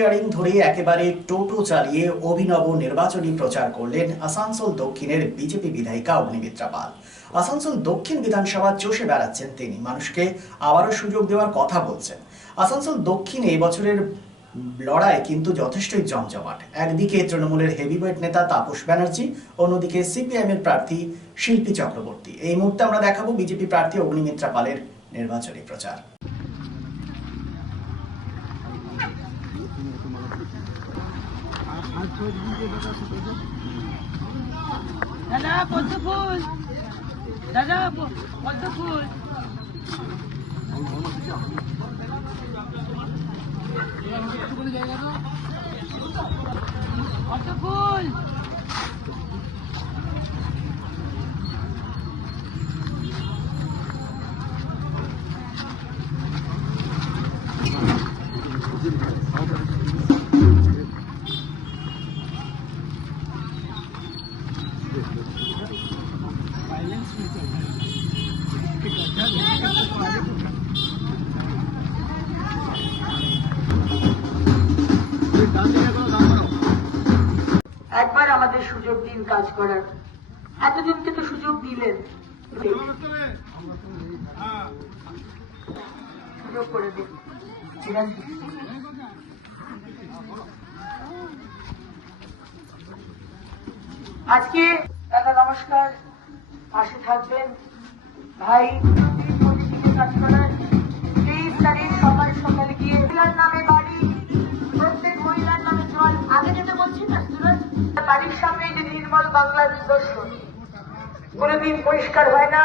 Steering ধরে একেবারে টোটো চালিয়ে অভিনব নির্বাচনী প্রচার করলেন আসানসোল দক্ষিণের বিজেপি বিধায়িকা অগ্নিমিত্রা পাল। আসানসোল দক্ষিণ বিধানসভা চষে বেড়াচ্ছেন তিনি, মানুষকে আবারও সুযোগ দেওয়ার কথা বলছেন। আসানসোল দক্ষিণে এবছরের লড়াই কিন্তু যথেষ্টই জমজমাট। একদিকে তৃণমূলের হেভিওয়েট নেতা তাপস ব্যানার্জি, অন্যদিকে সিপিআইএম এর প্রার্থী শিল্পী চক্রবর্তী। এই মুহূর্তে আমরা দেখাবো বিজেপি প্রার্থী অগ্নিমিত্রা পালের নির্বাচনী প্রচার। দাদা পদ্ম ফুল, দাদা পদ্ম ফুল, পদ্ম ফুল। একবার আমাদের সুযোগ দিন কাজ করার, এতজনকে তো সুযোগ দিলেন, সুযোগ করে দিন। আজকে দাদা নমস্কার, পাশে থাকবেন ভাই। কাজ করার 23 তারিখ সকাল সকাল গিয়ে মহিলার নামে বাড়ি, প্রত্যেক মহিলার নামে জল। আগে যেতে বলছি না, বাড়ির সামনে যে নির্মল বাংলা নিদর্শন কোনোদিন পরিষ্কার হয় না,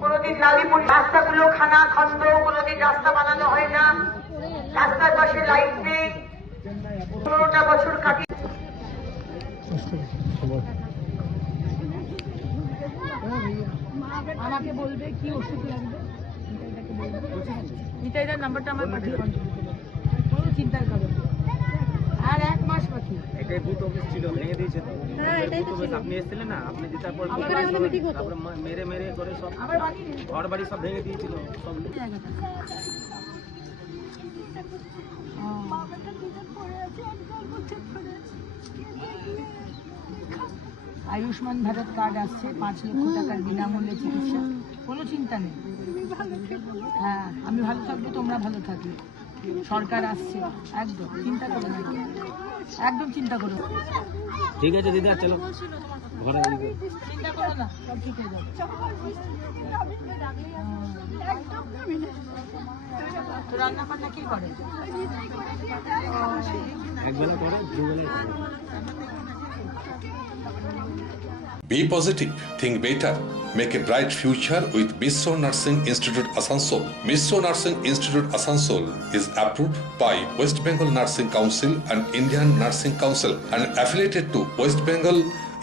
কোনোদিন নালী, রাস্তাগুলো খানা খন্দ, কোনোদিন রাস্তা বানানো হয় না, রাস্তার পাশে লাইট নেই। 15টা বছর কাটিয়ে আমাকে বলবে কি ওষুধ লাগবে, নিতাইদার নাম্বারটা আমার পাঠিয়ে কোনো চিন্তার কারণ। আর 1 মাস বাকি। এটাই বুথ অফিস ছিল, ভেঙে দিয়েছে তো। হ্যাঁ, এটাই তো ছিল। আপনি এসেছিলেন না, আপনি যে তারপর মেরে মেরে করে সব ঘর বাড়ি সব ভেঙে দিয়েছিল সব। আয়ুষ্মান ভারত কার্ড আসছে, 5 লক্ষ টাকার বিনামূল্যে চিকিৎসা, কোনো চিন্তা নেই। হ্যাঁ, আমি ভালো থাকবো, তোমরা ভালো থাকবে। সরকার আসছে, একদম চিন্তা করো না, একদম চিন্তা করো। ঠিক আছে দিদা, চলো ঘরে। চিন্তা করো না, সব ঠিক হয়ে যাবে। তো রান্না বান্না কি করে? একবেলা করে, দুবেলা। Be positive, think better, make a bright future with Misro Nursing Institute Asansol. Misro Nursing Institute Asansol is approved by West Bengal Nursing Council and Indian Nursing Council and affiliated to West Bengal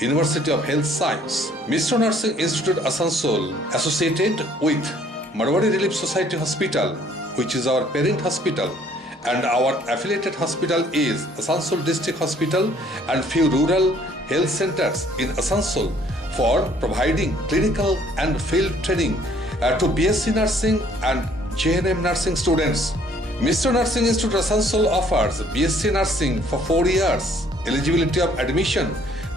University of Health Science. Misro Nursing Institute Asansol associated with Marwari Relief Society Hospital, which is our parent hospital, and our affiliated hospital is Asansol District Hospital and few rural health centers in Asansol for providing clinical and field training to BSc Nursing and JNM Nursing students. Misro Nursing Institute Asansol offers BSc Nursing for 4 years. Eligibility of admission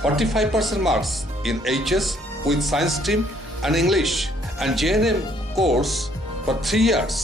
45% marks in HS with science stream and English, and JNM course for 3 years.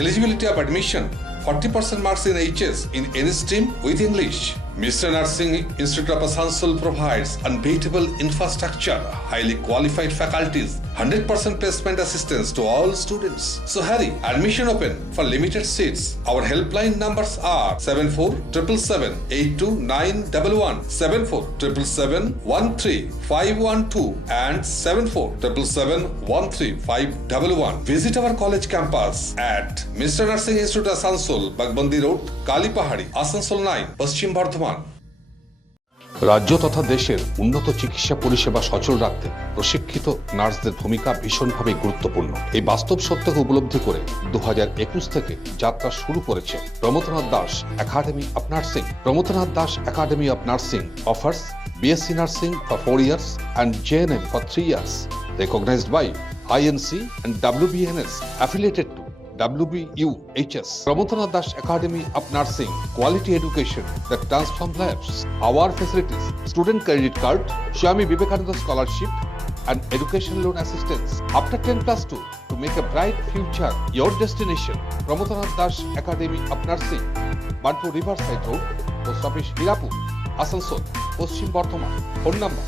Eligibility of admission 40% marks in HS in any stream with English. Misro Nursing Institute of Asansol provides unbeatable infrastructure, highly qualified faculties, 100% placement assistance to all students. So hurry, admission open for limited seats. Our helpline numbers are 7477782911, 7477713512 and 7477135111. Visit our college campus at Misro Nursing Institute Asansol, Bagbandi Road, Kalipahari, Asansol 9, Paschim Bardhaman. রাজ্য তথা দেশের উন্নত চিকিৎসা পরিষেবা সচল রাখতে প্রশিক্ষিত নার্সদের ভূমিকা ভীষণভাবে গুরুত্বপূর্ণ। এই বাস্তব সত্যকে উপলব্ধি করে 2021 থেকে যাত্রা শুরু করেছে Pramathanath Das academy of nursing. Pramathanath Das academy of nursing offers BSc Nursing for 4 years and JNM for 3 years, recognized by INC and WBNS, affiliated to WBUHS, Pramodanath Das Academy of Nursing, quality education that transforms lives. Our facilities, student credit card, Swami Vivekananda scholarship, and education loan assistance. After 10+2, to make a bright future, your destination, Pramodanath Das Academy of Nursing, Banpur Riverside Road, Post Office Hirapur, Asansol, Paschim Bardhaman. Phone number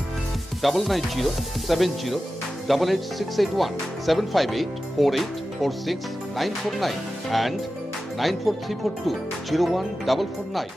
9907088681 7584846 949 and 94342 01449.